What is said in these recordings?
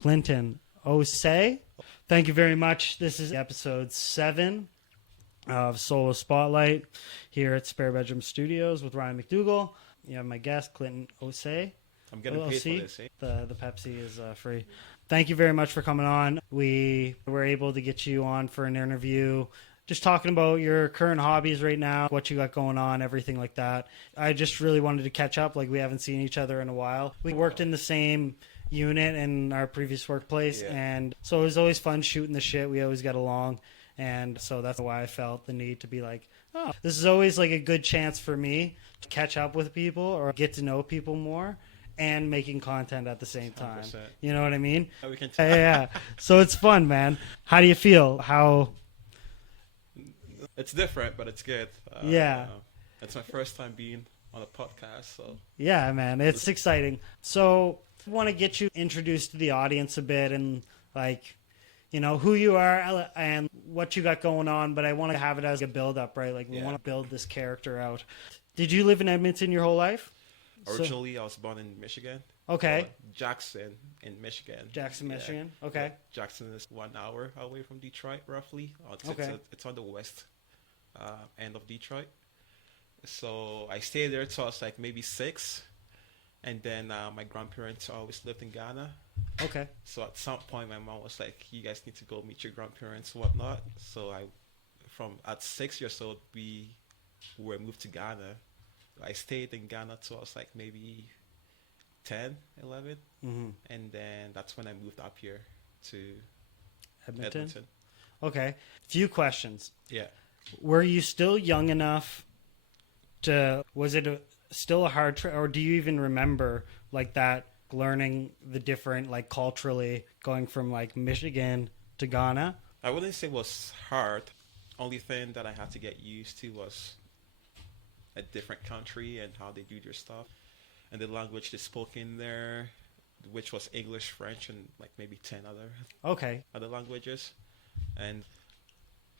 Clinton Osei. Thank you very much. This is episode 7 of Solo Spotlight here at Spare Bedroom Studios with Ryan McDougall. You have my guest, Clinton Osei. I'm getting paid for this, eh? The Pepsi is free. Thank you very much for coming on. We were able to get you on for an interview, just talking about your current hobbies right now, what you got going on, everything like that. I just really wanted to catch up. Like, we haven't seen each other in a while. We worked in the same unit in our previous workplace, and so it was always fun shooting the shit. We always got along, and so that's why I felt the need to be like, oh, this is always like a good chance for me to catch up with people or get to know people more and making content at the same time. 100%. You know what I mean? We can Yeah. So it's fun, man. How do you feel? It's different, but it's good. It's my first time being on a podcast, so Yeah, man, it's exciting. So I want to get you introduced to the audience a bit and, like, you know, who you are and what you got going on, but I want to have it as a build-up, right? Like, we want to build this character out. Did you live in Edmonton your whole life? Originally, I was born in Michigan. Okay. Jackson in Michigan. Michigan. Okay. Jackson is 1 hour away from Detroit, roughly. It's on the west end of Detroit. So I stayed there till I was like maybe 6. And then my grandparents always lived in Ghana. Okay. So at some point, my mom was like, you guys need to go meet your grandparents, whatnot. So at 6 years old, we were moved to Ghana. I stayed in Ghana till I was like maybe 10, 11. Mm-hmm. And then that's when I moved up here to Edmonton. Okay. Few questions. Yeah. Were you still young enough was it still a hard trip, or do you even remember like that, learning the different, like, culturally going from like Michigan to Ghana? I wouldn't say it was hard. Only thing that I had to get used to was a different country and how they do their stuff, and the language they spoke in there, which was English, French, and like maybe 10 other languages. And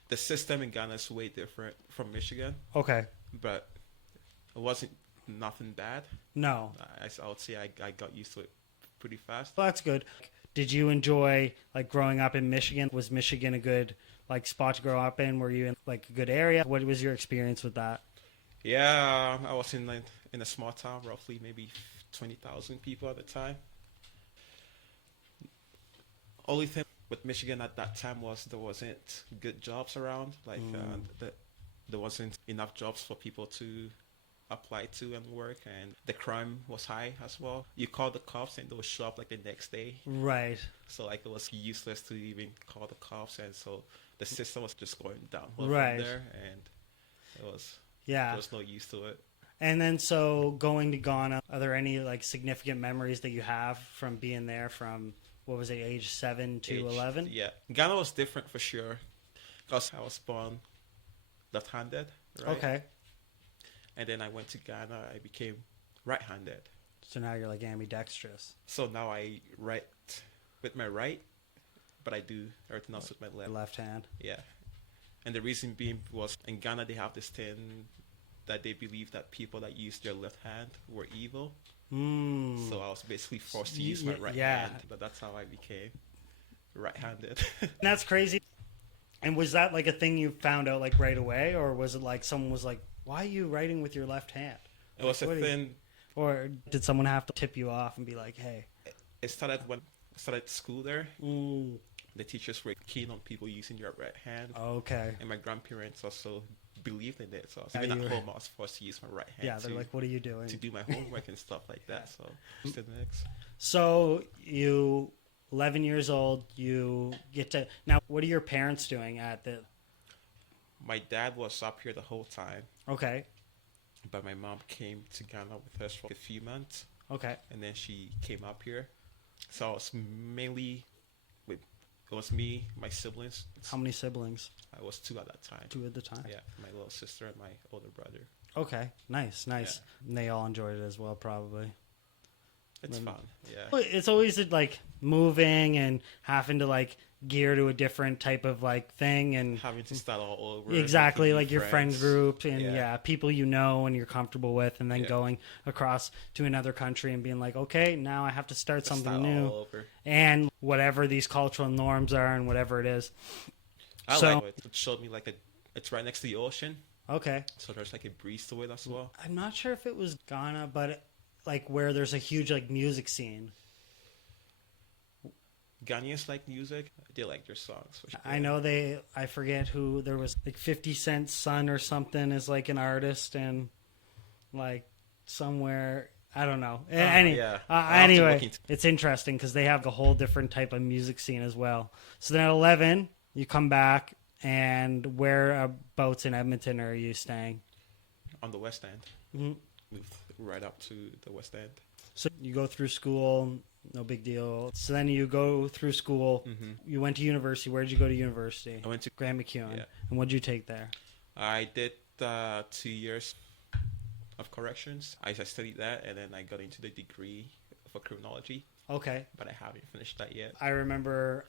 the system in Ghana is way different from Michigan. Okay. But it wasn't nothing bad. No. I would say I got used to it pretty fast. Well, that's good. Did you enjoy, like, growing up in Michigan? Was Michigan a good, like, spot to grow up in? Were you in, like, a good area? What was your experience with that? Yeah, I was in a small town, roughly maybe 20,000 people at the time. Only thing with Michigan at that time was there wasn't good jobs around. Like there wasn't enough jobs for people to apply to and work, and the crime was high as well. You call the cops and they'll show up like the next day. Right. So like it was useless to even call the cops, and so the system was just going downhill right. from there, and there was no use to it. And then, so going to Ghana, are there any, like, significant memories that you have from being there from, what was it, age 7 to 11? Yeah. Ghana was different for sure, because I was born left-handed, right? Okay. And then I went to Ghana, I became right-handed. So now you're, like, ambidextrous. So now I write with my right, but I do everything else with my left. Left hand. Yeah. And the reason being was in Ghana they have this thing that they believe that people that use their left hand were evil. So I was basically forced to use my right hand. But that's how I became right-handed. That's crazy. And was that, like, a thing you found out, like, right away? Or was it like someone was like, why are you writing with your left hand? It was a thing. Or did someone have to tip you off and be like, hey? It started when I started school there. The teachers were keen on people using your right hand. Okay. And my grandparents also believed in it. So even at home, I was forced to use my right hand. Yeah, they're like, what are you doing? To do my homework and stuff like that. So just the next. So you, 11 years old, you get to... Now, what are your parents doing at the... My dad was up here the whole time. Okay. But my mom came to Ghana with us for a few months. Okay. And then she came up here. So I was mainly... It was me, my siblings. How many siblings? I was 2 at that time. 2 at the time? Yeah, my little sister and my older brother. Okay, nice. Yeah. And they all enjoyed it as well, probably. It's fun, yeah. It's always, like, moving and having to, like, gear to a different type of like thing, and Having to start all over. exactly, making new like your friend friends. group and Yeah. people you know and you're comfortable with, and then Yeah. going across to another country and being like, okay, now I have to start To something start new, all over. and whatever these cultural norms are and whatever it is. I So- like it. It showed me like it's right next to the ocean, Okay, so there's like a breeze to it as well. I'm not sure if it was Ghana, but like where there's a huge like music scene. Ghanaians like music. They like their songs. For sure. I know I forget who, there was like 50 Cent's son or something is like an artist, and like somewhere, I don't know. Yeah. I'll have to look Anyway, into- it's interesting because they have a whole different type of music scene as well. So then at 11, you come back, and whereabouts in Edmonton are you staying? on the West End. Mhm. Moved right up to the West End. So you go through school, no big deal. So then you go through school. Mm-hmm. You went to university. Where did you go to university? I went to. Grant McEwen. Yeah. And what did you take there? I did 2 years of corrections. I studied that, and then I got into the degree for criminology, Okay. but I haven't finished that yet. I remember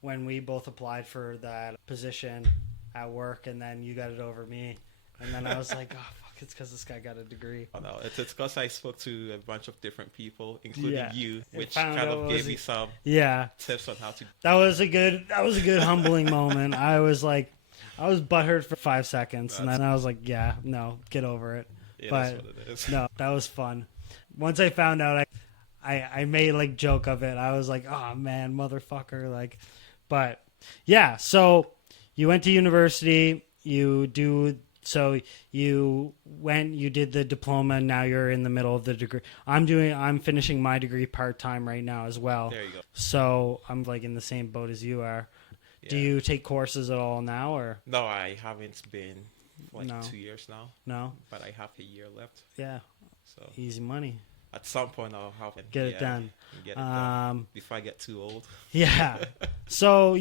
when we both applied for that position at work, and then you got it over me. And then I was like, oh, fuck, it's because this guy got a degree. Oh, no, it's because I spoke to a bunch of different people, including Yeah. you, I which found kind out of it gave was- me some Yeah. tips on how to. That was a good humbling moment. I was like, I was butthurt for 5 seconds, and then I was like, yeah, no, get over it. It But- is what it is. No, that was fun. Once I found out, I made like joke of it. I was like, oh man, motherfucker. Like, but yeah, so you went to university, you did the diploma, and now you're in the middle of the degree. I'm finishing my degree part-time right now as well. There you go. So I'm like in the same boat as you are. Do Yeah. you take courses at all now, or No, I haven't been like No. 2 years now, no? but I have a year left. Yeah, So easy money. at some point I'll have it. Get it done. Get it done Um, before I get too old. Yeah. So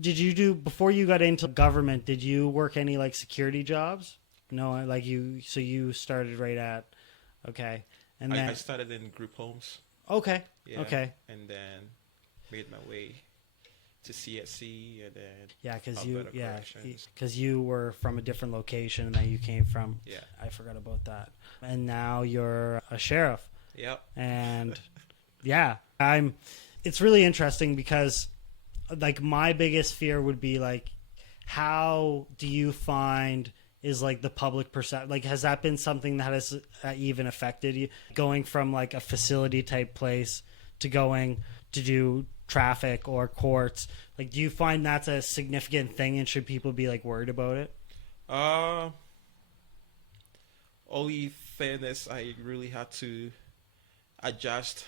did you do, before you got into government, did you work any like security jobs? No, like so you started right at, okay. And then, I started in group homes. okay. Yeah, Okay. And then made my way to CSC, and then Yeah, because Alberta Corrections. you were from a different location that you came from. Yeah. I forgot about that. And now you're a sheriff. Yep. And yeah, it's really interesting because like my biggest fear would be like, how do you find is like the public perception, like has that been something that has even affected you, going from like a facility type place to going to do traffic or courts? Like, do you find that's a significant thing, and should people be like worried about it? Only thing is I really had to adjust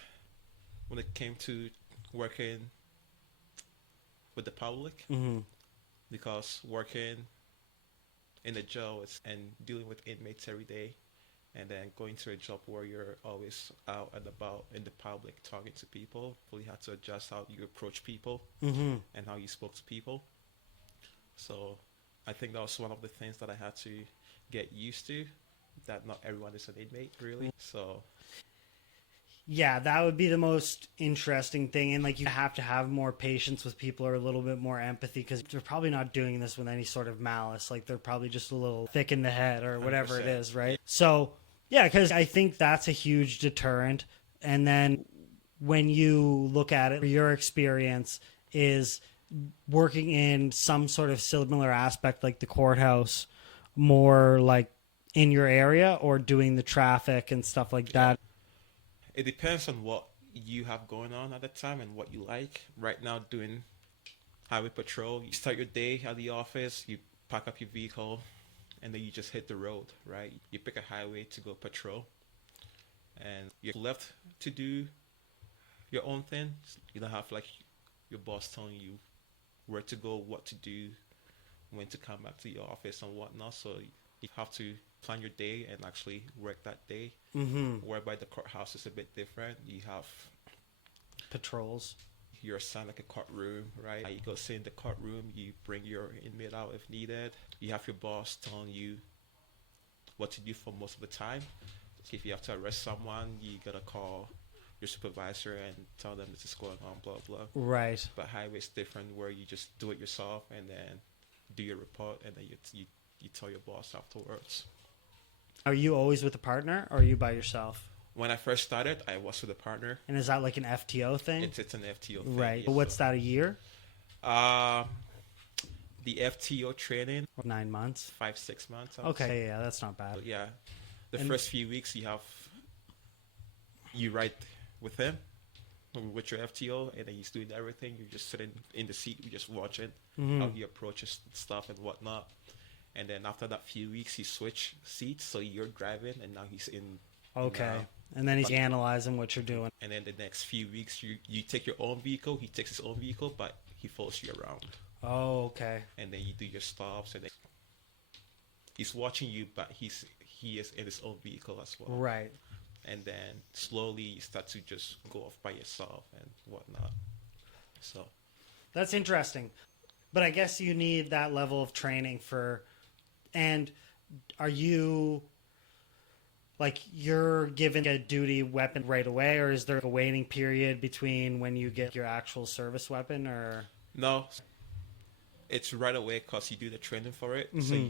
when it came to working with the public, Mm-hmm. because working in a jail and dealing with inmates every day, and then going to a job where you're always out and about in the public talking to people, really had to adjust how you approach people Mm-hmm. and how you spoke to people. So I think that was one of the things that I had to get used to, that not everyone is an inmate, really. So Yeah, that would be the most interesting thing. And like, you have to have more patience with people, or a little bit more empathy, because they're probably not doing this with any sort of malice. Like, they're probably just a little thick in the head or whatever it 100%. is, right? So yeah, because I think that's a huge deterrent. And then when you look at it, your experience is working in some sort of similar aspect, like the courthouse, more like in your area, or doing the traffic and stuff like that. it depends on what you have going on at the time and what you like. Right now, doing highway patrol, you start your day at the office, you pack up your vehicle, and then you just hit the road, right? You pick a highway to go patrol, and you're left to do your own thing. You don't have like your boss telling you where to go, what to do, when to come back to your office and whatnot. So you have to plan your day and actually work that day. Mm-hmm. Whereby the courthouse is a bit different. You have Patrols. you're assigned like a courtroom, right? You go sit in the courtroom, you bring your inmate out if needed. You have your boss telling you what to do for most of the time. So if you have to arrest someone, you gotta call your supervisor and tell them this is going on, blah blah. Right. But highway's different, where you just do it yourself and then do your report, and then you tell your boss afterwards. Are you always with a partner, or are you by yourself? When I first started, I was with a partner. And is that like an FTO thing? It's an FTO thing. Right. Yeah, What's that, a year? The FTO training, 9 months. 5-6 months. I would say. Okay, yeah, that's not bad. But yeah, the And- first few weeks you ride with him, with your FTO, and then he's doing everything. You're just sitting in the seat, you're just watching how he approaches stuff and whatnot. And then after that few weeks, you switch seats, so you're driving, and now he's in. Okay. And then he's analyzing what you're doing. And then the next few weeks, you take your own vehicle, he takes his own vehicle, but he follows you around. Oh, okay. And then you do your stops, and then he's watching you, but he is in his own vehicle as well. Right. And then slowly you start to just go off by yourself and whatnot. So That's interesting. But I guess you need that level of training for... And are you... Like, you're given a duty weapon right away, or is there a waiting period between when you get your actual service weapon, or... no, it's right away because you do the training for it. So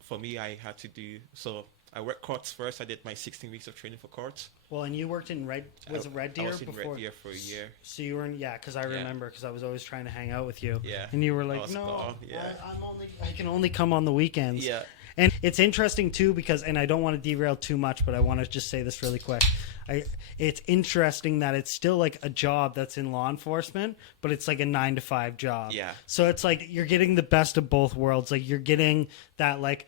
for me, I had to do... So I worked courts first. I did my 16 weeks of training for courts. Well, and you worked in Red... Was it Red Deer I was in before? Red Deer for a year. So you were in... Yeah, because I remember, because I was always trying to hang out with you. Yeah. And you were I like, was no, gone, yeah. I can only come on the weekends. Yeah. And it's interesting, too, because... And I don't want to derail too much, but I want to just say this really quick. It's interesting that it's still like a job that's in law enforcement, but it's like a 9-to-5 job. Yeah. So it's like you're getting the best of both worlds. Like you're getting that, like,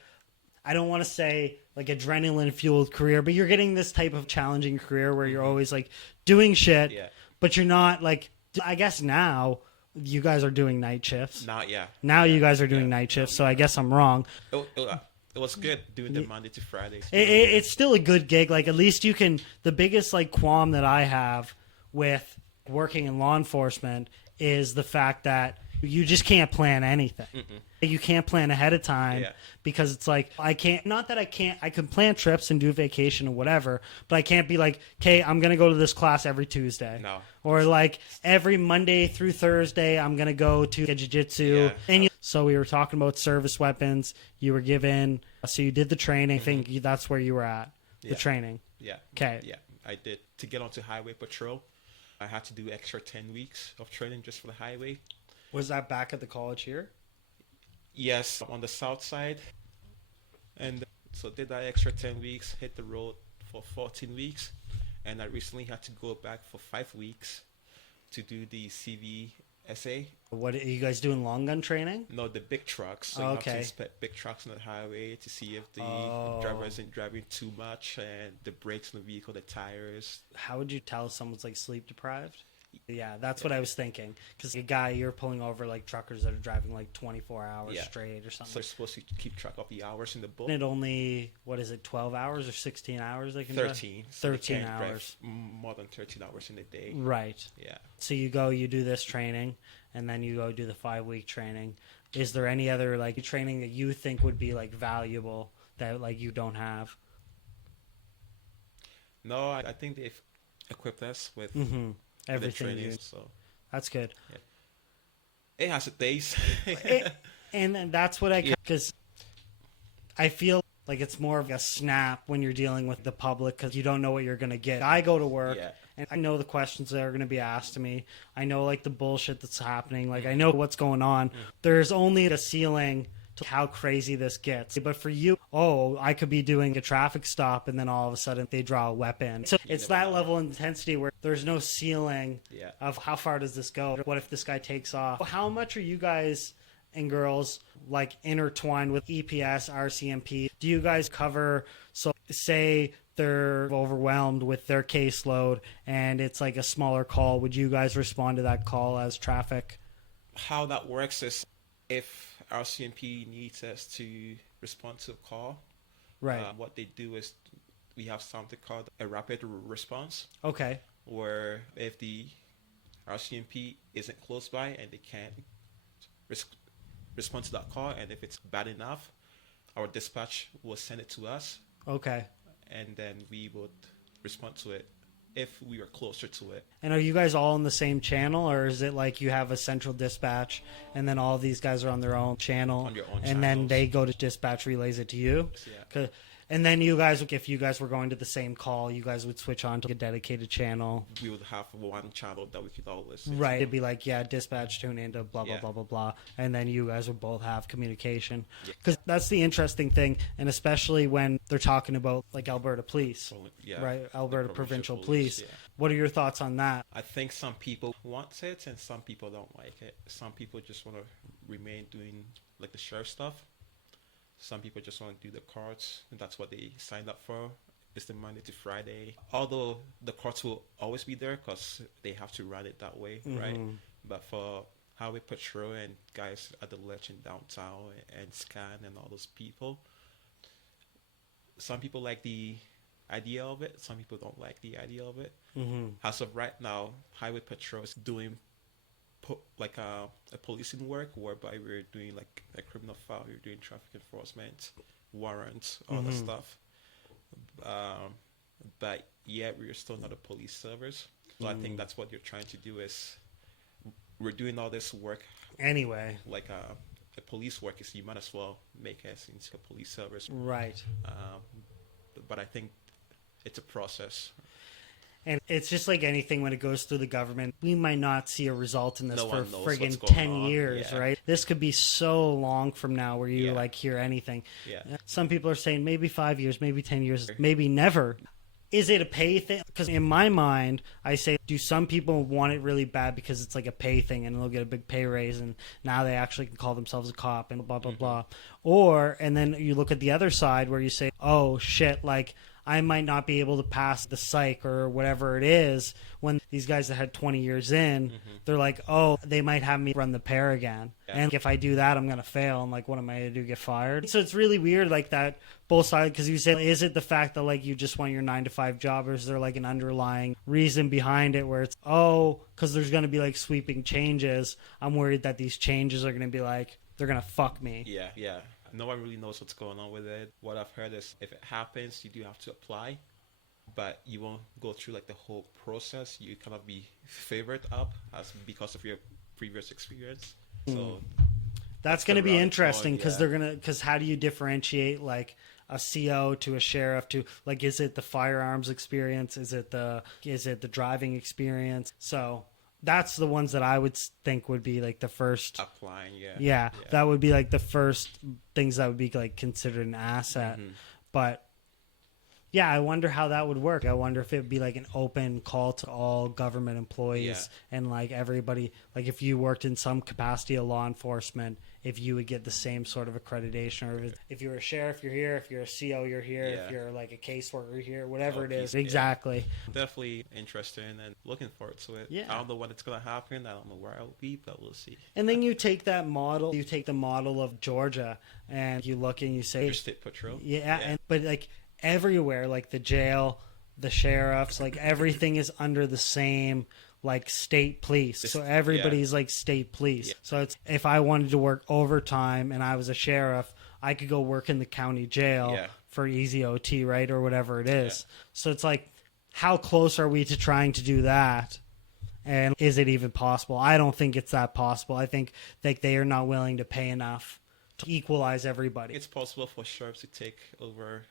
I don't want to say like adrenaline fueled career, but you're getting this type of challenging career where you're always like doing shit, but you're not like, I guess now you guys are doing night shifts. Now you guys are doing night shifts. So I guess I'm wrong. It was good doing the Monday to Friday. It's still a good gig. Like at least you can, the biggest like qualm that I have with working in law enforcement is the fact that you just can't plan anything. You can't plan ahead of time because it's like, I can't, not that I can't, I can plan trips and do vacation or whatever, but I can't be like, okay, I'm going to go to this class every Tuesday. No. Or like every Monday through Thursday, I'm going to go to jiu-jitsu. And so we were talking about service weapons. You were given, so you did the training. I think that's where you were at, the training. Yeah. Okay. Yeah, I did. To get onto highway patrol, I had to do extra 10 weeks of training just for the highway. Was that back at the college here? Yes, on the south side. And so did that extra 10 weeks, hit the road for 14 weeks. And I recently had to go back for 5 weeks to do the CVSA. What are you guys doing? Long gun training? No, the big trucks. So you have to inspect big trucks on the highway to see if the driver isn't driving too much, and the brakes on the vehicle, the tires. How would you tell if someone's like sleep deprived? Yeah, that's what I was thinking. Because a guy, you're pulling over like truckers that are driving like 24 hours straight or something. So they're supposed to keep track of the hours in the book. And it only, what is it, 12 hours or 16 hours they can 13. drive? So 13 hours. More than 13 hours in a day. Right. Yeah. So you go, you do this training, and then you go do the 5-week training. Is there any other like training that you think would be like valuable that like you don't have? No, I think they've equipped us with everything. The training, so that's good. Yeah. It has its days. And that's what because I feel like it's more of a snap when you're dealing with the public because you don't know what you're going to get. I go to work and I know the questions that are going to be asked to me. I know like the bullshit that's happening. Like I know what's going on. There's only a ceiling to how crazy this gets. But for you, I could be doing a traffic stop and then all of a sudden they draw a weapon. So it's that level of intensity where there's no ceiling of how far does this go? What if this guy takes off? How much are you guys and girls like intertwined with EPS, RCMP? Do you guys cover, so say they're overwhelmed with their caseload and it's like a smaller call, would you guys respond to that call as traffic? How that works is if RCMP needs us to respond to a call, what they do is we have something called a rapid response. Okay. Where if the RCMP isn't close by and they can't respond to that call, and if it's bad enough, our dispatch will send it to us. Okay. And then we would respond to it if we are closer to it. And are you guys all in the same channel, or is it like you have a central dispatch and then all of these guys are on their own channel, On your own and then channels. they go to dispatch, relays it to you? Yeah. 'Cause- And then you guys, if you guys were going to the same call, you guys would switch on to a dedicated channel. We would have one channel that we could all listen Right. to. It'd be like, yeah, dispatch, tune into blah, blah, Yeah. blah, blah, blah. And then you guys would both have communication. Yeah. Because that's the interesting thing. And especially when they're talking about like Alberta Police, So, yeah, right? the Alberta Provincial police, Police. yeah. What are your thoughts on that? I think some people want it and some people don't like it. Some people just want to remain doing like the sheriff stuff. Some people just want to do the courts, and that's what they signed up for. It's the Monday to Friday. Although the courts will always be there because they have to run it that way, right? But for highway patrol and guys at the ledge in downtown and scan and all those people, some people like the idea of it. Some people don't like the idea of it. As of right now, highway patrol is doing like a policing work whereby we're doing like a criminal file, we're doing traffic enforcement, warrants, all the stuff. But yet we're still not a police service. So I think that's what you're trying to do is we're doing all this work Anyway. like a police work is you might as well make us into a police service. Right. But I think it's a process. And it's just like anything when it goes through the government. We might not see a result in this No for one knows what's friggin' going 10 on. years, Yeah. right? This could be so long from now where you Yeah. like hear anything. Yeah. Some people are saying maybe 5 years, maybe 10 years, maybe never. Is it a pay thing? Because in my mind, I say, do some people want it really bad because it's like a pay thing and they'll get a big pay raise and now they actually can call themselves a cop and blah, blah, blah. Or, and then you look at the other side where you say, oh shit, like I might not be able to pass the psych or whatever it is when these guys that had 20 years in, they're like, oh, they might have me run the pair again. Yeah. And if I do that, I'm going to fail. I'm like, what am I going to do, get fired? So it's really weird like that, both sides, because you say, is it the fact that like you just want your 9-to-5 job, or is there like an underlying reason behind it where it's, oh, because there's going to be like sweeping changes. I'm worried that these changes are going to be like, they're going to fuck me. Yeah. No one really knows what's going on with it. What I've heard is if it happens, you do have to apply, but you won't go through like the whole process. You cannot be favored up as because of your previous experience. So That's the going to be route it's interesting going, because yeah. they're going to, because how do you differentiate like a CO to a sheriff to like, is it the firearms experience? Is it the driving experience? So that's the ones that I would think would be like the first. applying, Yeah, that would be like the first things that would be like considered an asset. But yeah, I wonder how that would work. I wonder if it would be like an open call to all government employees and like everybody, like if you worked in some capacity of law enforcement, if you would get the same sort of accreditation, or if you're a sheriff, you're here. If you're a CO, you're here. Yeah. If you're like a caseworker, you're here. Whatever Oh, it is, yeah. exactly. Definitely interesting and looking forward to it. Yeah. I don't know when it's gonna happen. I don't know where I'll be, but we'll see. And then you take that model, you take the model of Georgia, and you look and you say, Your state patrol. but like everywhere, like the jail, the sheriffs, like everything is under the same like state police. So everybody's like state police. Yeah. So it's, if I wanted to work overtime and I was a sheriff, I could go work in the county jail for easy OT, right? Or whatever it is. So it's like, how close are we to trying to do that? And is it even possible? I don't think it's that possible. I think like they are not willing to pay enough to equalize everybody. It's possible for sheriffs to take over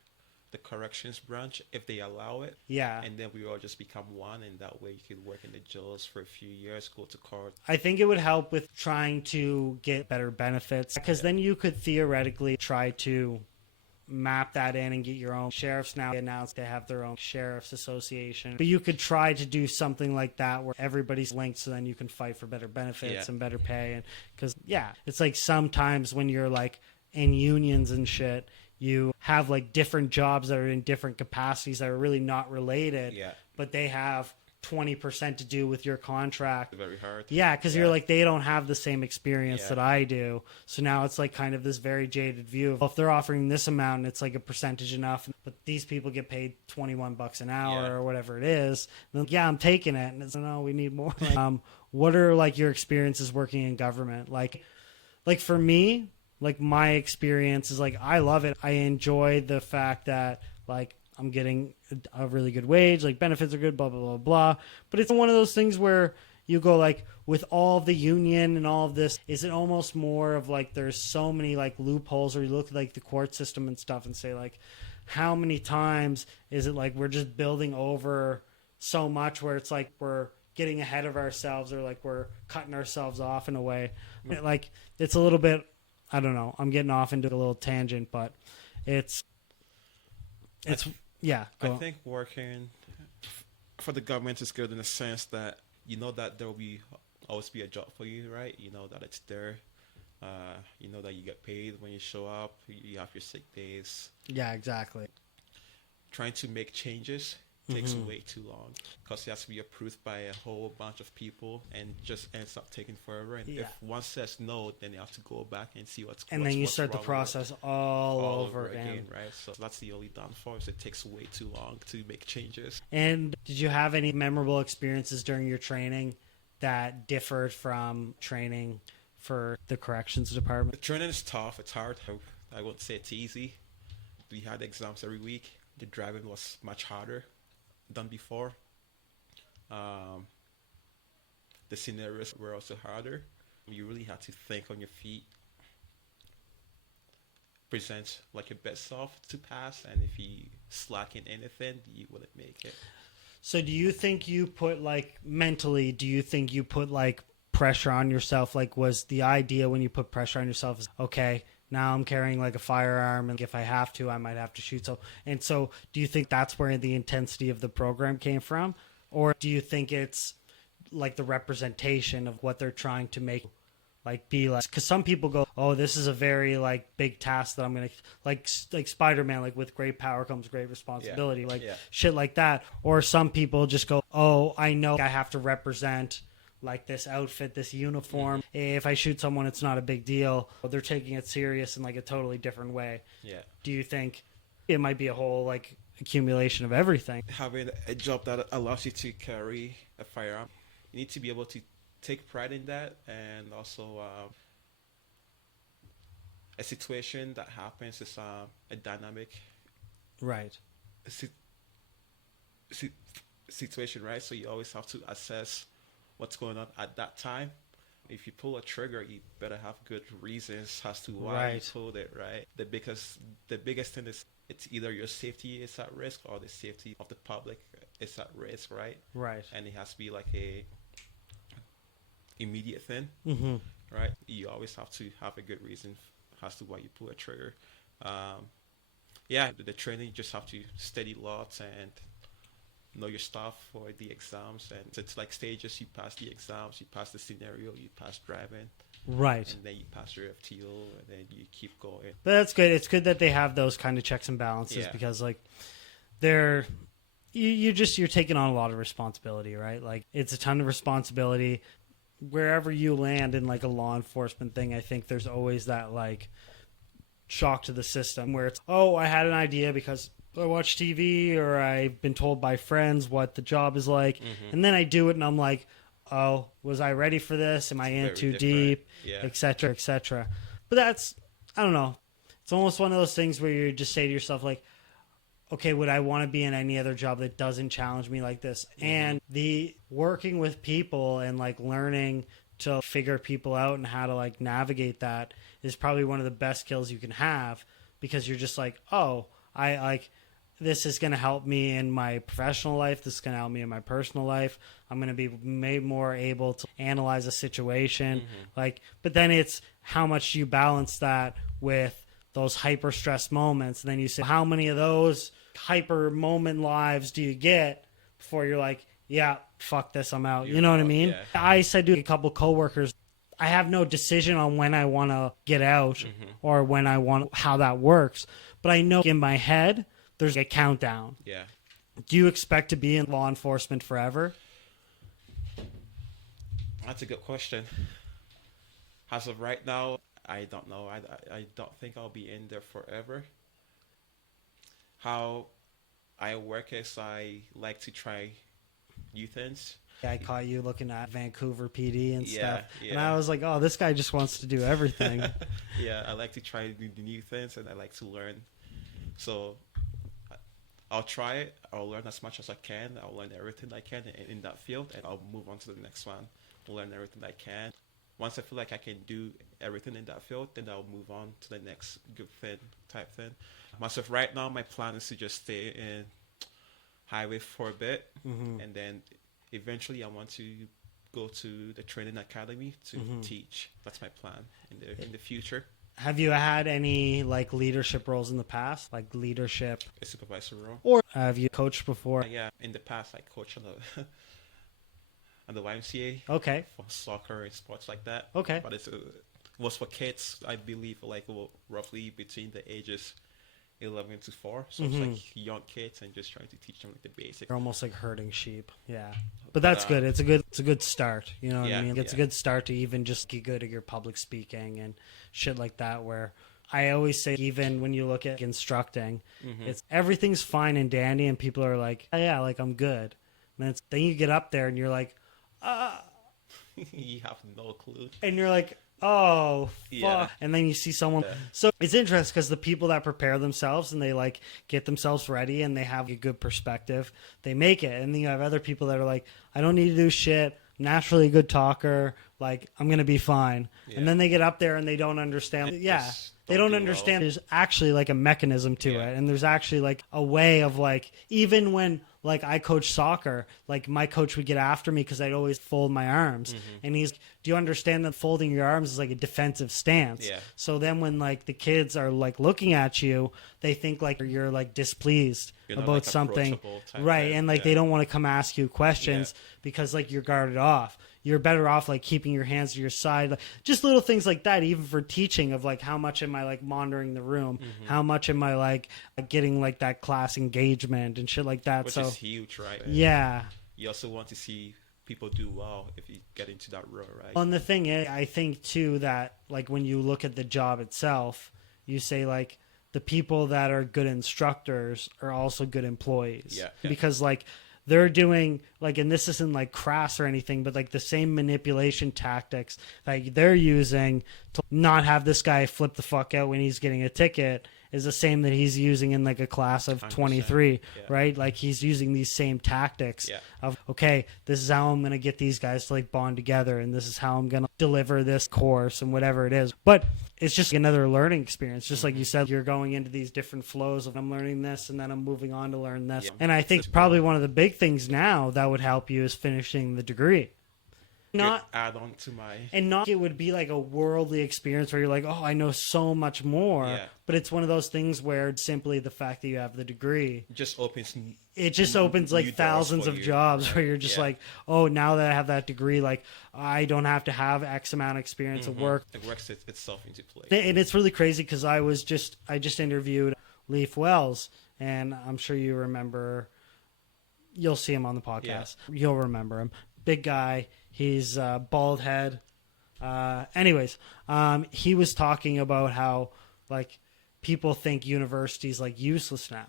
the corrections branch if they allow it. Yeah. And then we all just become one, and that way you could work in the jails for a few years, go to court. I think it would help with trying to get better benefits, because then you could theoretically try to map that in and get your own. Sheriffs now announced they have their own sheriff's association, but you could try to do something like that where everybody's linked, so then you can fight for better benefits and better pay. And because it's like sometimes when you're like in unions and shit, you have like different jobs that are in different capacities that are really not related, but they have 20% to do with your contract. Very hard. Yeah, because you're like, they don't have the same experience that I do. So now it's like kind of this very jaded view of, well, if they're offering this amount and it's like a percentage enough, but these people get paid $21 an hour or whatever it is, then I'm taking it. And it's, no, we need more. What are like your experiences working in government? Like for me, like my experience is like, I love it. I enjoy the fact that like I'm getting a really good wage, like benefits are good, blah, blah, blah, blah. But it's one of those things where you go like, with all of the union and all of this, is it almost more of like there's so many like loopholes, or you look at like the court system and stuff and say like, how many times is it like we're just building over so much where it's like we're getting ahead of ourselves, or like we're cutting ourselves off in a way. Like it's a little bit, I don't know, I'm getting off into a little tangent, but it's yeah. I think working for the government is good in the sense that you know that there will always be a job for you, right? You know that it's there. You know that you get paid when you show up. You have your sick days. Yeah, exactly. Trying to make changes takes way too long because it has to be approved by a whole bunch of people and just ends up taking forever. And if one says no, then you have to go back and see what's and then you start the process all over again, right? So that's the only downfall, is it takes way too long to make changes. And did you have any memorable experiences during your training that differed from training for the corrections department? The training is tough. It's hard. I won't say it's easy. We had exams every week. The driving was much harder than before. The scenarios were also harder. You really had to think on your feet, present like your best self to pass, and if you slack in anything, you wouldn't make it. So do you think you put like mentally, do you think you put like pressure on yourself? Like, was the idea when you put pressure on yourself is, okay, now I'm carrying like a firearm, and if I have to, I might have to shoot. So do you think that's where the intensity of the program came from? Or do you think it's like the representation of what they're trying to make like be like? Because some people go, oh, this is a very like big task that I'm going to like Spider-Man, like with great power comes great responsibility, shit like that. Or some people just go, oh, I know I have to represent like this outfit, this uniform. If I shoot someone, it's not a big deal. They're taking it serious in like a totally different way. Yeah. Do you think it might be a whole like accumulation of everything? Having a job that allows you to carry a firearm, you need to be able to take pride in that, and also a situation that happens is a dynamic situation, right? So you always have to assess what's going on at that time. If you pull a trigger, you better have good reasons as to why you pulled it, right? Because the biggest thing is it's either your safety is at risk or the safety of the public is at risk, right? Right. And it has to be like a immediate thing, right? You always have to have a good reason as to why you pull a trigger. The training, you just have to study lots and know your stuff for the exams, and it's like stages. You pass the exams, you pass the scenario, you pass driving, right, and then you pass your FTO, and then you keep going. But that's good. It's good that they have those kind of checks and balances, because like you're taking on a lot of responsibility, right? Like it's a ton of responsibility wherever you land in like a law enforcement thing. I think there's always that like shock to the system where it's, oh, I had an idea because I watch TV or I've been told by friends what the job is like, and then I do it and I'm like, oh, was I ready for this? Am I in too deep? Et cetera, et cetera. But that's, I don't know. It's almost one of those things where you just say to yourself like, okay, would I want to be in any other job that doesn't challenge me like this? And the working with people and like learning to figure people out and how to like navigate that is probably one of the best skills you can have, because you're just like, oh, I like, this is going to help me in my professional life. This is going to help me in my personal life. I'm going to be made more able to analyze a situation. Like, but then it's how much you balance that with those hyper stress moments. And then you say, how many of those hyper moment lives do you get before you're like, yeah, fuck this, I'm out. You know what I mean? Yeah. I said to a couple coworkers, I have no decision on when I want to get out or when I want, how that works. But I know in my head, there's a countdown. Yeah. Do you expect to be in law enforcement forever? That's a good question. As of right now, I don't know. I don't think I'll be in there forever. How I work is I like to try new things. I caught you looking at Vancouver PD and stuff. Yeah. And I was like, oh, this guy just wants to do everything. I like to try new things and I like to learn. So I'll try it. I'll learn as much as I can. I'll learn everything I can in that field, and I'll move on to the next one. Learn everything I can. Once I feel like I can do everything in that field, then I'll move on to the next good thing type thing. Myself right now, my plan is to just stay in highway for a bit, and then eventually I want to go to the training academy to teach. That's my plan in the future. Have you had any like leadership roles in the past, like leadership, A supervisor role. or have you coached before? Yeah, in the past I coached on the on the YMCA Okay. for soccer and sports like that. Okay. But it was for kids, I believe, like roughly between the ages 11 to 4. So it's like young kids and just trying to teach them like the basics. You're almost like herding sheep. Yeah. But that's good. It's a good start. You know what I mean? It's a good start to even just get good at your public speaking and shit like that, where I always say, even when you look at instructing, it's everything's fine and dandy and people are like, oh, yeah, like I'm good. And then you get up there and you're like, You have no clue. and you're like, oh, fuck. Yeah. And then you see someone. Yeah. So it's interesting because the people that prepare themselves and they like get themselves ready and they have a good perspective, they make it. And then you have other people that are like, I don't need to do shit. I'm naturally a good talker. Like, I'm going to be fine. Yeah. And then they get up there and they don't understand. Yeah. They don't understand there's actually like a mechanism to it. And there's actually like a way of like, even when like I coach soccer, like my coach would get after me because I'd always fold my arms. And he's, do you understand that folding your arms is like a defensive stance? Yeah. So then when like the kids are like looking at you, they think like you're like displeased about like something. Right. And like they don't want to come ask you questions because like you're guarded off. You're better off like keeping your hands to your side, like, just little things like that. Even for teaching, of like how much am I like monitoring the room, how much am I like getting like that class engagement and shit like that. Which is huge, right? Yeah. You also want to see people do well if you get into that role, right? And the thing is, I think too that like when you look at the job itself, you say like the people that are good instructors are also good employees. Yeah. Because like they're doing like, and this isn't like crass or anything, but like the same manipulation tactics like they're using to not have this guy flip the fuck out when he's getting a ticket is the same that he's using in like a class of 23, right? Like he's using these same tactics of, okay, this is how I'm going to get these guys to like bond together. And this is how I'm going to deliver this course and whatever it is. But it's just another learning experience. Just like you said, you're going into these different flows of I'm learning this and then I'm moving on to learn this. And I think probably one of the big things now that would help you is finishing the degree. Not add on to my, and not it would be like a worldly experience where you're like, oh, I know so much more. But it's one of those things where simply the fact that you have the degree just opens like thousands of jobs where you're just like, oh, now that I have that degree, like I don't have to have X amount of experience of work. It works itself into place. And it's really crazy because I just interviewed Leif Wells, and I'm sure you remember. You'll see him on the podcast. You'll remember him. Big guy. He's bald head. He was talking about how like people think university's like useless now.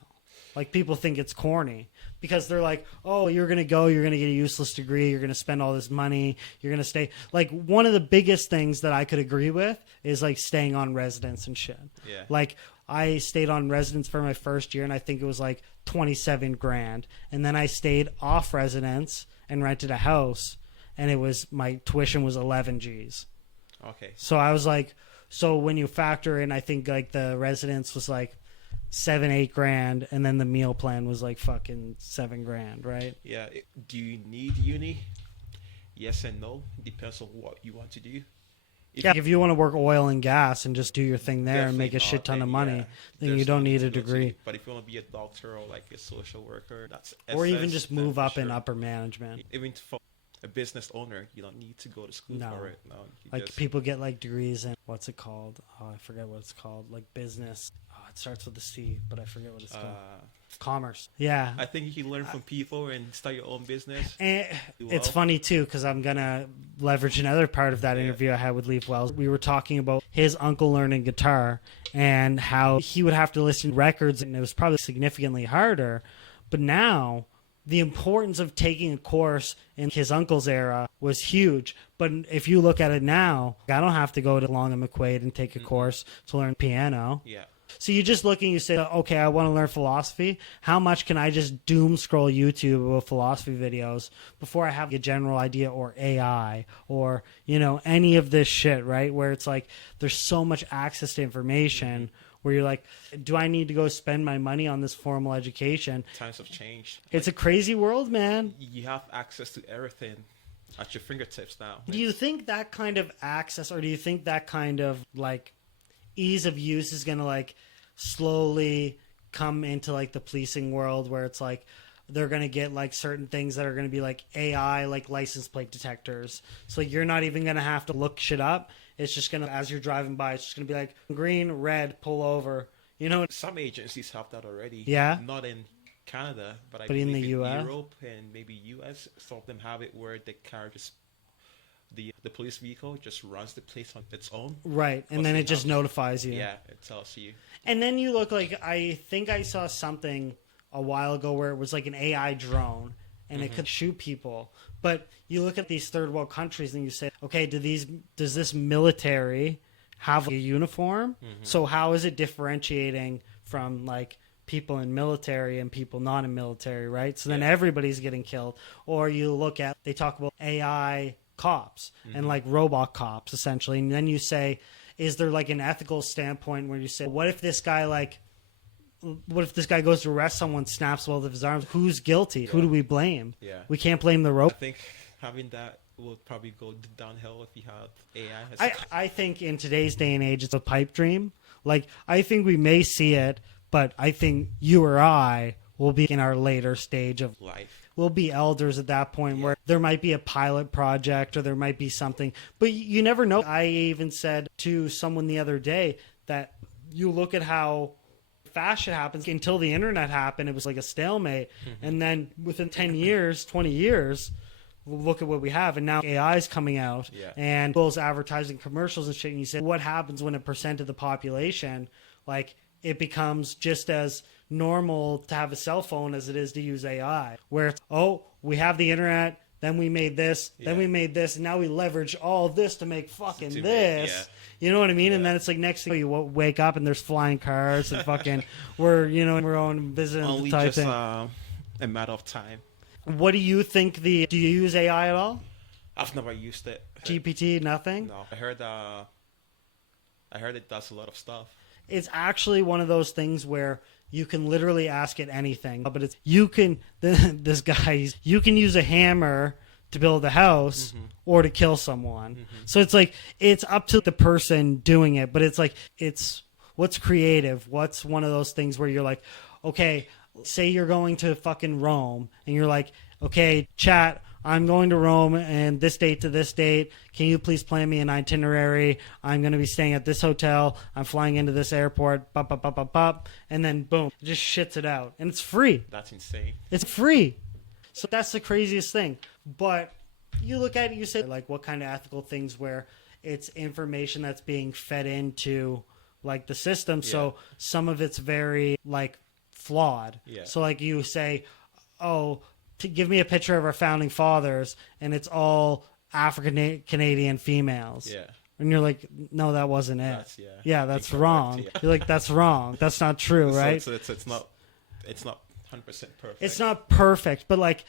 Like people think it's corny because they're like, oh, you're going to get a useless degree. You're going to spend all this money. You're going to stay. Like one of the biggest things that I could agree with is like staying on residence and shit. Yeah. Like I stayed on residence for my first year and I think it was like 27 grand. And then I stayed off residence and rented a house. And it was, my tuition was 11 G's. Okay. So I was like, so when you factor in, I think like the residence was like 7-8 grand, and then the meal plan was like fucking 7 grand, right? Yeah. Do you need uni? Yes and no. Depends on what you want to do. If you want to work oil and gas and just do your thing there and make a shit ton of money, then you don't need a degree. But if you want to be a doctor or like a social worker, that's or even just move up in upper management. Even for a business owner, you don't need to go to school for it. No, like people get like degrees in what's it called? Oh, I forget what it's called. Like business. Oh, it starts with a C, but I forget what it's called. Commerce. Yeah. I think you can learn from people and start your own business. And it's funny too because I'm gonna leverage another part of that interview I had with Leif Wells. We were talking about his uncle learning guitar and how he would have to listen to records, and it was probably significantly harder. But now, the importance of taking a course in his uncle's era was huge. But if you look at it now, I don't have to go to Long and McQuaid and take a course to learn piano. Yeah. So you just look and you say, okay, I want to learn philosophy. How much can I just doom scroll YouTube about philosophy videos before I have a general idea, or AI, or, any of this shit, right? Where it's like, there's so much access to information where you're like, do I need to go spend my money on this formal education? Times have changed. It's a crazy world, man. You have access to everything at your fingertips now. Do you think that kind of access, or do you think that kind of like ease of use is going to like slowly come into like the policing world, where it's like they're going to get like certain things that are going to be like AI, like license plate detectors. So you're not even going to have to look shit up. It's just going to, as you're driving by, it's just going to be like green, red, pull over. Some agencies have that already. Yeah. Not in Canada, but I But in believe the US? Europe and maybe US, some of them have it where the car just the police vehicle just runs the place on its own. Right, and then it just notifies you. Yeah, it tells you. And then you look like, I think I saw something a while ago where it was like an AI drone and it could shoot people. But you look at these third world countries and you say, okay, does this military have a uniform? So how is it differentiating from like people in military and people not in military, right? So then everybody's getting killed. Or you look at, they talk about AI cops and like robot cops essentially, and then you say, is there like an ethical standpoint where you say, what if this guy goes to arrest someone, snaps both of his arms? Who's guilty? Who do we blame? We can't blame the robot. I think having that will probably go downhill if you have AI. I think in today's day and age it's a pipe dream. Like, I think we may see it, but I think you or I will be in our later stage of life. We'll be elders at that point where there might be a pilot project or there might be something, but you never know. I even said to someone the other day that you look at how fast shit happens. Until the internet happened, it was like a stalemate. And then within 10 years, 20 years, look at what we have. And now AI is coming out and those advertising commercials and shit. And you say, what happens when a percent of the population, like, it becomes just as normal to have a cell phone as it is to use AI, where it's, we have the internet, then we made this, then we made this, and now we leverage all this to make fucking this. You know what I mean? And then it's like, next thing you wake up and there's flying cars and fucking we're on visiting only type just thing. A matter of time. What do you think? Do you use AI at all? I've never used it. GPT, nothing? No, I heard it does a lot of stuff. It's actually one of those things where you can literally ask it anything, but you can use a hammer to build a house or to kill someone. So it's like, it's up to the person doing it, but it's like, it's what's creative. What's one of those things where you're like, okay, say you're going to fucking Rome and you're like, okay, chat, I'm going to Rome and this date to this date. Can you please plan me an itinerary? I'm going to be staying at this hotel. I'm flying into this airport. Bop, bop, bop, bop, bop. And then boom, it just shits it out. And it's free. That's insane. It's free. So that's the craziest thing. But you look at it, you say, like, what kind of ethical things where it's information that's being fed into like the system. So some of it's very like flawed. So like you say, to give me a picture of our founding fathers, and it's all African Canadian females. And you're like, no, that wasn't it. That's wrong. You're like, that's wrong. That's not true, right? So it's not 100% perfect. It's not perfect, but like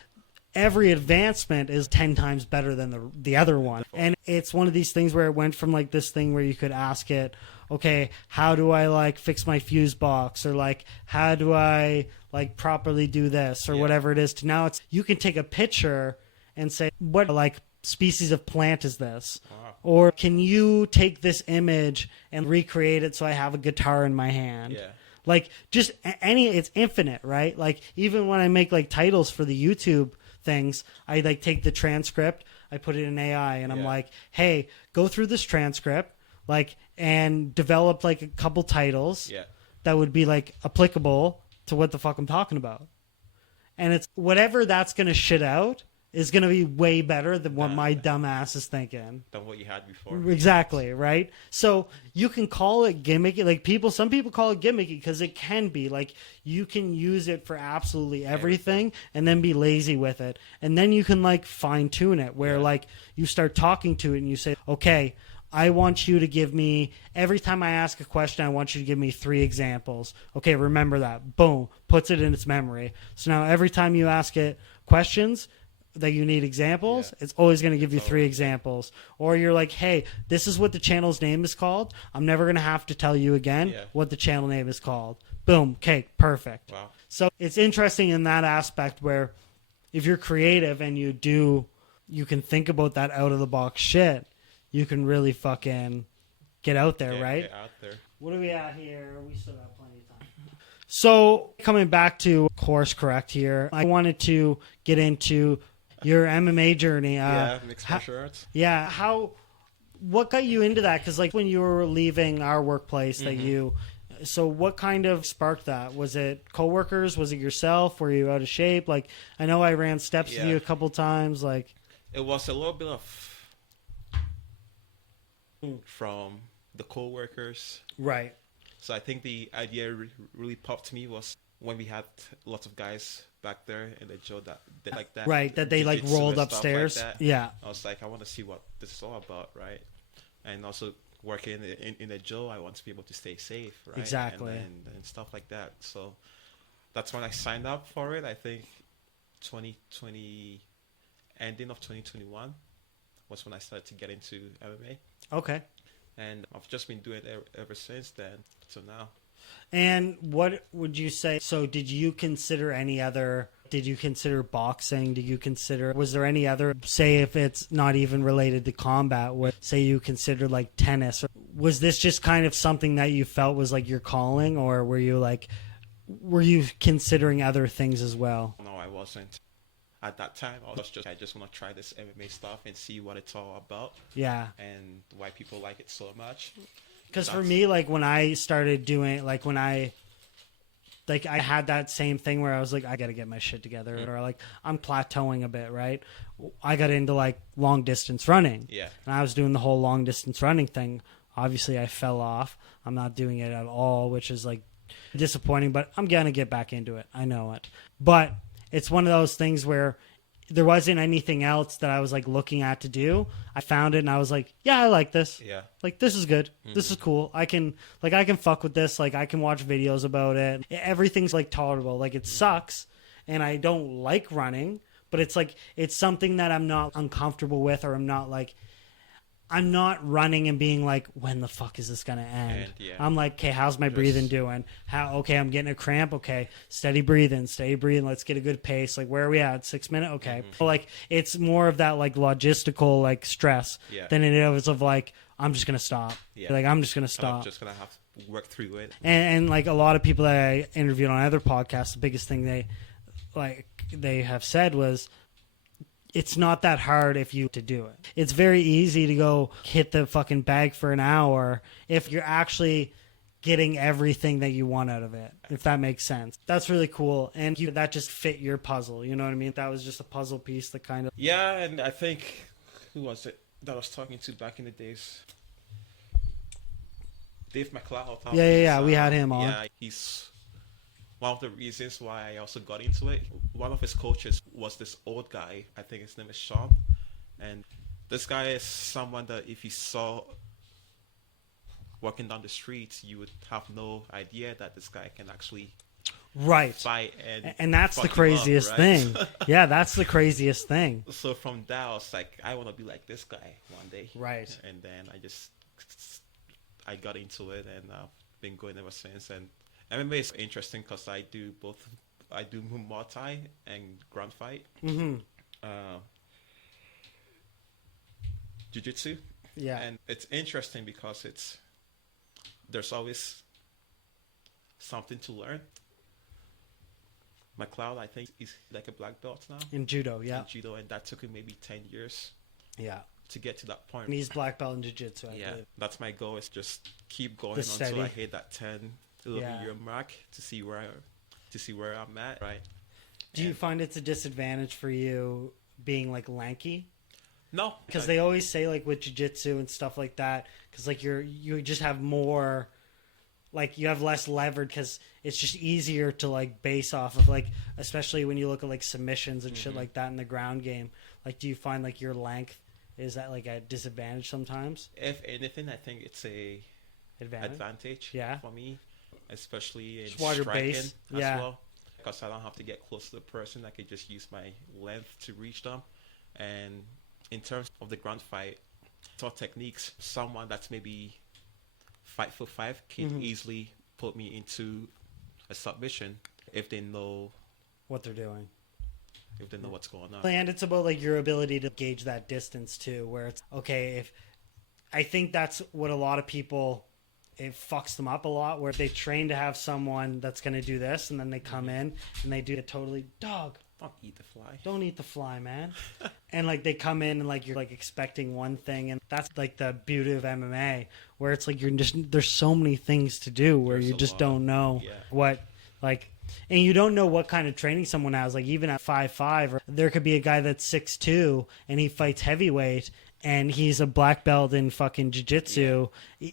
every advancement is 10 times better than the other one. And it's one of these things where it went from like this thing where you could ask it, okay, how do I like fix my fuse box, or like how do I like properly do this, or whatever it is, to now it's, you can take a picture and say, what like species of plant is this? Or can you take this image and recreate it so I have a guitar in my hand? Like just it's infinite, right? Like even when I make like titles for the YouTube things, I like take the transcript, I put it in AI, and I'm like, hey, go through this transcript, like, and develop like a couple titles that would be like applicable to what the fuck I'm talking about. And it's whatever that's going to shit out is going to be way better than what my dumb ass is thinking. Than what you had before. Exactly, right? So you can call it gimmicky. Like some people call it gimmicky because it can be. Like you can use it for absolutely everything and then be lazy with it. And then you can like fine tune it where like you start talking to it and you say, okay, I want you to give me, every time I ask a question, I want you to give me 3 examples. Okay, remember that. Boom, puts it in its memory. So now every time you ask it questions that you need examples, it's always going to give you 3 examples. Or you're like, hey, this is what the channel's name is called. I'm never going to have to tell you again what the channel name is called. Boom, okay, perfect. Wow. So it's interesting in that aspect where if you're creative and you can think about that out of the box shit, you can really fucking get out there, right? Get out there. What are we at here? We still got plenty of time. So coming back to course correct here, I wanted to get into your MMA journey. Mixed martial arts. Yeah, what got you into that? Because like when you were leaving our workplace, so what kind of sparked that? Was it coworkers? Was it yourself? Were you out of shape? Like I know I ran steps with you a couple times. Like it was a little bit of from the co-workers. Right. So I think the idea really popped to me was when we had lots of guys back there in the Joe that did like that. Right, that they like rolled upstairs. Like yeah. I was like, I want to see what this is all about, right? And also working in a Joe, I want to be able to stay safe, right? Exactly. And stuff like that. So that's when I signed up for it. I think 2020, ending of 2021 was when I started to get into MMA. Okay. And I've just been doing it ever since then to now. And what would you say? So did you consider boxing? Was there any other, say if it's not even related to combat, say you considered like tennis? Was this just kind of something that you felt was like your calling, or were you considering other things as well? No, I wasn't. At that time, I just want to try this MMA stuff and see what it's all about. Yeah. And why people like it so much. Because for me, like when I started doing, like when I had that same thing where I was like, I got to get my shit together, or like I'm plateauing a bit, right? I got into like long distance running. Yeah. And I was doing the whole long distance running thing. Obviously, I fell off. I'm not doing it at all, which is like disappointing, but I'm going to get back into it. I know it. But it's one of those things where there wasn't anything else that I was like looking at to do. I found it and I was like, yeah, I like this. Yeah. Like this is good. This is cool. I can fuck with this. Like I can watch videos about it. Everything's like tolerable. Like it sucks and I don't like running, but it's like it's something that I'm not uncomfortable with, or I'm not running and being like, when the fuck is this gonna end? I'm like, okay, how's my breathing doing? Okay, I'm getting a cramp. Okay, steady breathing. Let's get a good pace. Like, where are we at? 6 minutes? Okay. But like, it's more of that like logistical like stress than it is of like, I'm just gonna stop. Like, I'm just gonna stop. I'm just gonna have to work through it. And like a lot of people that I interviewed on other podcasts, the biggest thing they have said was, it's not that hard if you to do it. It's very easy to go hit the fucking bag for an hour if you're actually getting everything that you want out of it, if that makes sense. That's really cool. And that just fit your puzzle. You know what I mean? That was just a puzzle piece that kind of... Yeah, and I think... Who was it that I was talking to back in the days? Dave McLeod. Yeah. We had him on. Yeah, he's... One of the reasons why I also got into it, one of his coaches was this old guy. I think his name is Sean. And this guy is someone that if you saw walking down the street, you would have no idea that this guy can actually fight. And that's the craziest thing. Yeah, that's the craziest thing. So from that, I was like, I want to be like this guy one day. Right. And then I got into it, and I've been going ever since. And MMA is interesting because I do both. I do Muay Thai and ground fight. Jiu-Jitsu. Yeah. And it's interesting because there's always something to learn. McLeod, I think, is like a black belt now. In judo, yeah. In judo, and that took him maybe 10 years. Yeah. To get to that point. And he's black belt in jiu-jitsu, I believe. That's my goal, is just keep going until I hit that 11-year mark to see where I'm at, right? Do you find it's a disadvantage for you being like lanky? No, because they always say like with jiu-jitsu and stuff like that, because like you just have more, like you have less leverage because it's just easier to like base off of, like especially when you look at like submissions and shit like that in the ground game. Like, do you find like your length Is that like a disadvantage sometimes? If anything, I think it's a advantage Yeah. for me, especially in Just wider striking base. as Yeah. well. Because I don't have to get close to the person. I could just use my length to reach them. And in terms of the ground fight, top techniques, someone that's maybe 5'5" can easily put me into a submission if they know What they're doing. what's going on. And it's about like your ability to gauge that distance too, where it's okay. If I think that's what a lot of people, it fucks them up a lot, where they train to have someone that's going to do this, and then they come in and they do it totally, dog, Don't eat the fly. don't eat the fly, man. And like they come in and like you're like expecting one thing, and that's like the beauty of MMA, where it's like there's so many things to do where There's you a just lot. don't know Yeah. what like. And you don't know what kind of training someone has. Like even at 5'5", or there could be a guy that's 6'2", and he fights heavyweight, and he's a black belt in fucking jiu-jitsu,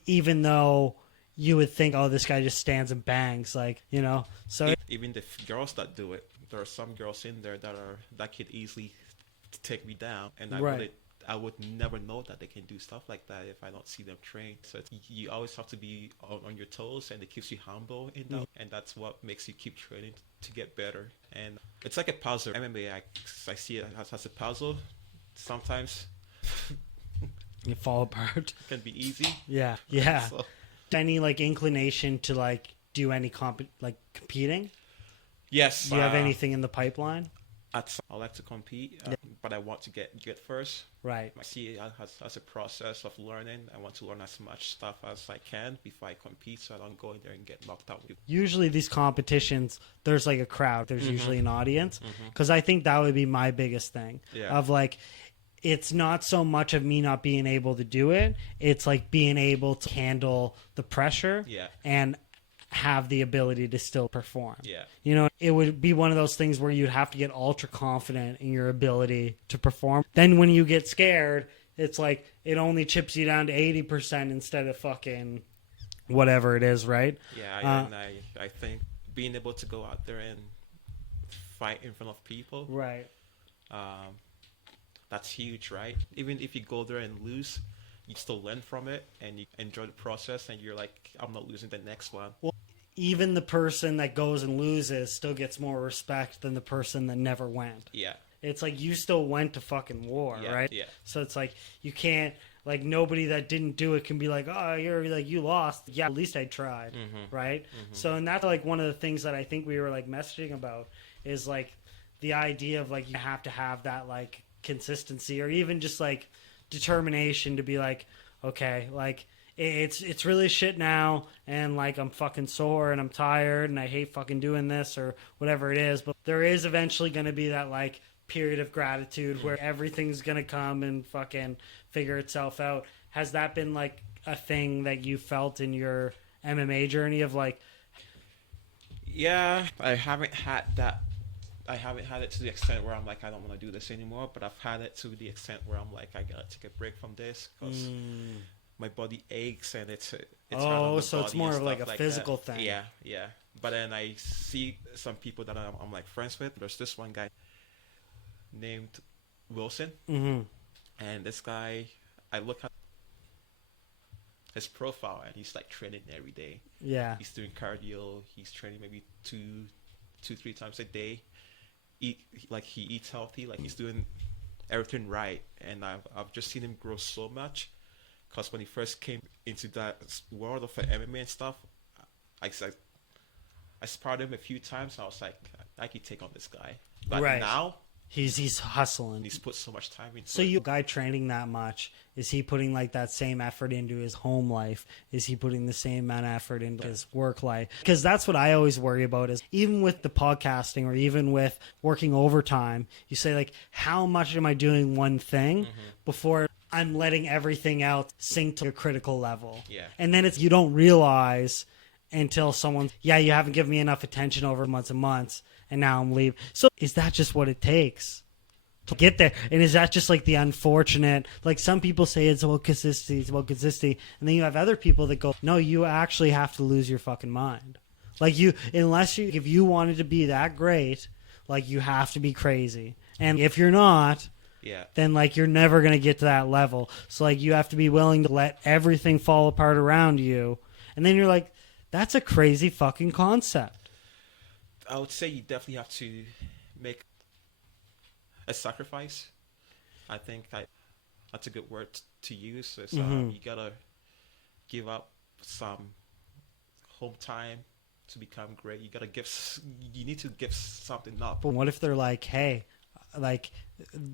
even though you would think, oh, this guy just stands and bangs, like, you know. So Even the girls that do it, there are some girls in there that could easily take me down, and I would never know that they can do stuff like that if I don't see them train. So you always have to be on your toes, and it keeps you humble in that, and that's what makes you keep training to get better. And it's like a puzzle. MMA, I see it as a puzzle. Sometimes you fall apart. it can be easy. Yeah. So, Any like inclination to like do any competing? yes. Do you have anything in the pipeline? I like to compete, but I want to get first. Right. I see it as a process of learning. I want to learn as much stuff as I can before I compete, so I don't go in there and get knocked out. Usually these competitions, there's like a crowd. There's usually an audience, because I think that would be my biggest thing. Yeah. Of like, it's not so much of me not being able to do it. It's like being able to handle the pressure and have the ability to still perform. Yeah. You know, it would be one of those things where you'd have to get ultra confident in your ability to perform. Then when you get scared, it's like it only chips you down to 80% instead of fucking whatever it is, right? Yeah, and I think being able to go out there and fight in front of people, Right. that's huge, right? Even if you go there and lose, you still learn from it and you enjoy the process, and you're like, I'm not losing the next one. Well, even the person that goes and loses still gets more respect than the person that never went. Yeah. It's like you still went to fucking war, right? Yeah. So it's like you can't, like, nobody that didn't do it can be like, oh, you're like, you lost. Yeah, at least I tried, right? So, and that's like one of the things that I think we were like messaging about is like the idea of like you have to have that like consistency or even just like determination to be like, okay, like it's really shit now, and like I'm fucking sore and I'm tired and I hate fucking doing this or whatever it is, but there is eventually going to be that like period of gratitude where everything's going to come and fucking figure itself out. Has that been like a thing that you felt in your MMA journey of like? Yeah, I haven't had that. I haven't had it to the extent where I'm like, I don't want to do this anymore, but I've had it to the extent where I'm like, I gotta take a break from this because my body aches and it's hard on the so it's body more and of like a stuff physical that. thing. Yeah. But then I see some people that I'm like friends with. There's this one guy named Wilson, and this guy, I look at his profile and he's like training every day. Yeah. He's doing cardio. He's training maybe two, 3 times a day. He eats healthy, like he's doing everything right, and I've just seen him grow so much. Because when he first came into that world of MMA and stuff, I sparred him a few times, and I was like, I could take on this guy. But now he's hustling. He's put so much time into. So you guy training that much, is he putting like that same effort into his home life? Is he putting the same amount of effort into his work life? Because that's what I always worry about is even with the podcasting or even with working overtime, you say like, how much am I doing one thing before I'm letting everything else sink to a critical level? Yeah. And then you don't realize until someone, you haven't given me enough attention over months and months, and now I'm leaving. So is that just what it takes to get there? And is that just like the unfortunate, like some people say it's about consistency, and then you have other people that go, no, you actually have to lose your fucking mind. Like if you wanted to be that great, like you have to be crazy. And if you're not, Yeah. then like you're never going to get to that level. So like you have to be willing to let everything fall apart around you. And then you're like, that's a crazy fucking concept. I would say you definitely have to make a sacrifice. I think that's a good word to use. Is, you gotta give up some home time to become great. You gotta you need to give something up. But what if they're like, hey, like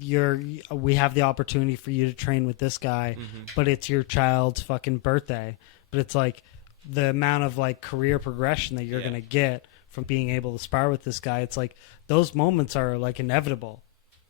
we have the opportunity for you to train with this guy, but it's your child's fucking birthday. But it's like the amount of like career progression that you're gonna get from being able to spar with this guy. It's like those moments are like inevitable.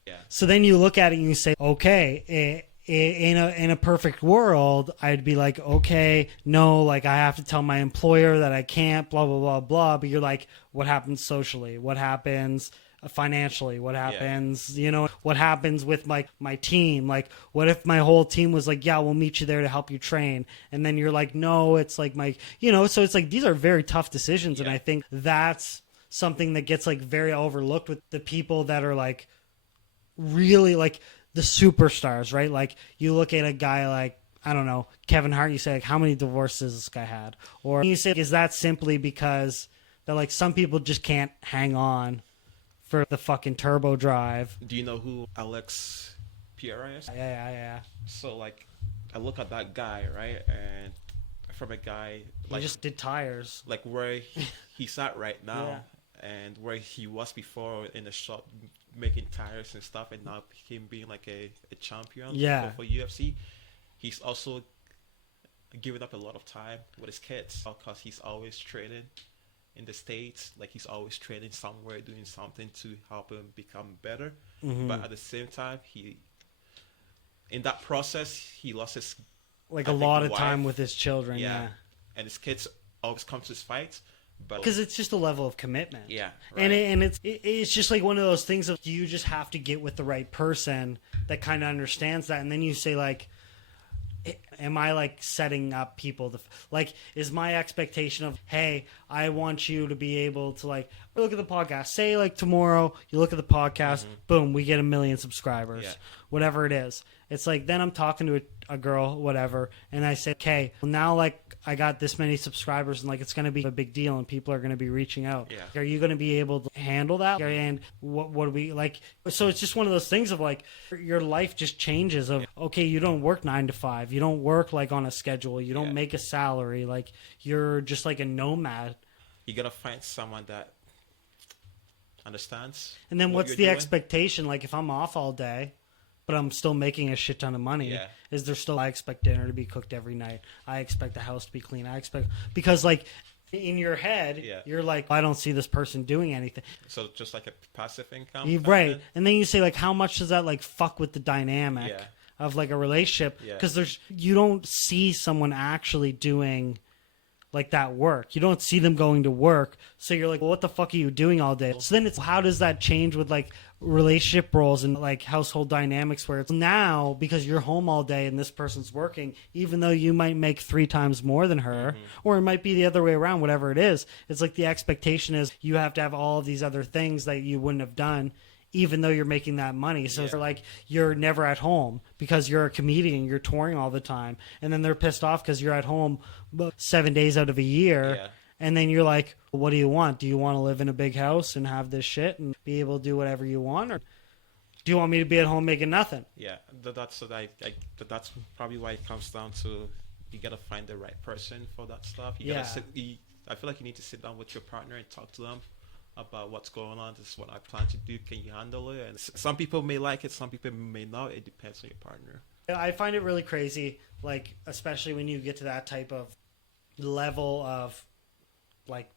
Yeah. So then you look at it and you say, okay, in a perfect world, I'd be like, okay, no, like I have to tell my employer that I can't, blah, blah, blah, blah. But you're like, what happens socially? What happens financially? What happens, what happens with my team? Like, what if my whole team was like, yeah, we'll meet you there to help you train. And then you're like, no, it's like so it's like, these are very tough decisions. And I think that's something that gets like very overlooked with the people that are like, really like the superstars, right? Like you look at a guy like, I don't know, Kevin Hart, you say like, how many divorces this guy had? Or you say, is that simply because that like some people just can't hang on for the fucking turbo drive? Do you know who Alex Pierre is? Yeah. So like, I look at that guy, right? And from a guy like, he just did tires. like where he's at right now and where he was before in the shop making tires and stuff, and now him being like a champion for UFC. He's also giving up a lot of time with his kids because he's always training in the States. Like he's always training somewhere, doing something to help him become better. But at the same time, in that process, he lost his like a lot of time with his children. Yeah. And his kids always come to his fights. Because it's just a level of commitment. Yeah. Right. And it's just like one of those things of you just have to get with the right person that kind of understands that. And then you say like, am I like setting up people to like, is my expectation of, hey, I want you to be able to like look at the podcast, say like tomorrow you look at the podcast, boom, we get 1 million subscribers, whatever it is. It's like, then I'm talking to a girl, whatever, and I say, okay, well now like I got this many subscribers and like it's going to be a big deal and people are going to be reaching out. Yeah. Are you going to be able to handle that? And what do we like? So it's just one of those things of like your life just changes of, okay, you don't work 9 to 5. You don't work like on a schedule. You don't make a salary. Like you're just like a nomad. You got to find someone that understands. And then what's the expectation? Like if I'm off all day, but I'm still making a shit ton of money. Is there still, I expect dinner to be cooked every night. I expect the house to be clean. Because like in your head, you're like, I don't see this person doing anything. So just like a passive income? Right. And then you say like, how much does that like fuck with the dynamic of like a relationship? Because you don't see someone actually doing like that work. You don't see them going to work. So you're like, well, what the fuck are you doing all day? So then it's, how does that change with like relationship roles and like household dynamics where it's now because you're home all day and this person's working, even though you might make 3 times more than her, or it might be the other way around, whatever it is. It's like the expectation is you have to have all of these other things that you wouldn't have done even though you're making that money. So it's like you're never at home because you're a comedian, you're touring all the time, and then they're pissed off because you're at home 7 days out of a year. And then you're like, what do you want? Do you want to live in a big house and have this shit and be able to do whatever you want? Or do you want me to be at home making nothing? Yeah, that's probably why it comes down to you got to find the right person for that stuff. You gotta I feel like you need to sit down with your partner and talk to them about what's going on. This is what I plan to do. Can you handle it? And some people may like it, some people may not. It depends on your partner. I find it really crazy, like especially when you get to that type of level of like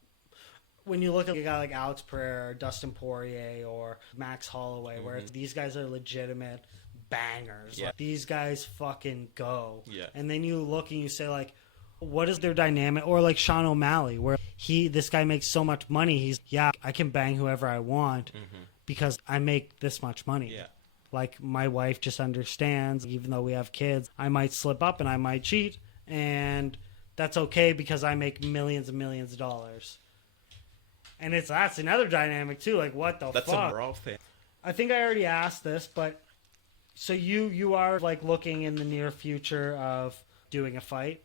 when you look at a guy like Alex Pereira or Dustin Poirier or Max Holloway, where these guys are legitimate bangers. Like, these guys fucking go. And then you look and you say like, what is their dynamic? Or like Sean O'Malley, where this guy makes so much money. I can bang whoever I want because I make this much money. Like my wife just understands, even though we have kids, I might slip up and I might cheat, and that's okay because I make millions and millions of dollars. And that's another dynamic too. Like what the fuck? That's a moral thing. I think I already asked this, but So you are like looking in the near future of doing a fight.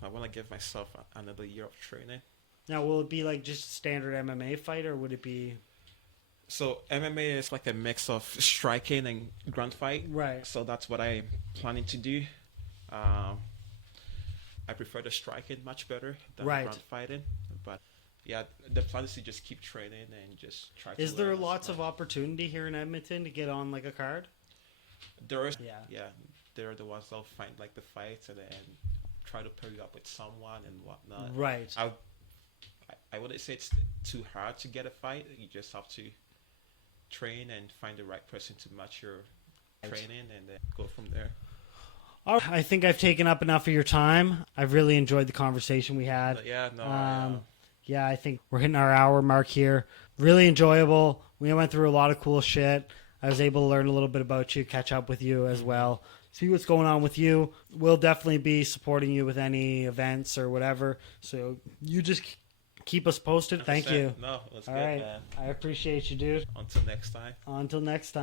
I want to give myself another year of training. Now, will it be like just standard MMA fight, or would it be So MMA is like a mix of striking and ground fight. right? So that's what I'm planning to do. I prefer the striking much better than Right. ground fighting. But yeah, the plan is to just keep training and just try to Is there learn as lots of much. opportunity here in Edmonton to get on like a card? There is, Yeah. yeah, they're the ones that'll find like the fights and then try to pair you up with someone and whatnot. Right. I wouldn't say it's too hard to get a fight. You just have to train and find the right person to match your training and then go from there. All right. I think I've taken up enough of your time. I've really enjoyed the conversation we had. But yeah, no. Yeah, I think we're hitting our hour mark here. Really enjoyable. We went through a lot of cool shit. I was able to learn a little bit about you, catch up with you as well, see what's going on with you. We'll definitely be supporting you with any events or whatever. So you just keep us posted. Thank you. No, it was All good, right. man. I appreciate you, dude. Until next time. Until next time.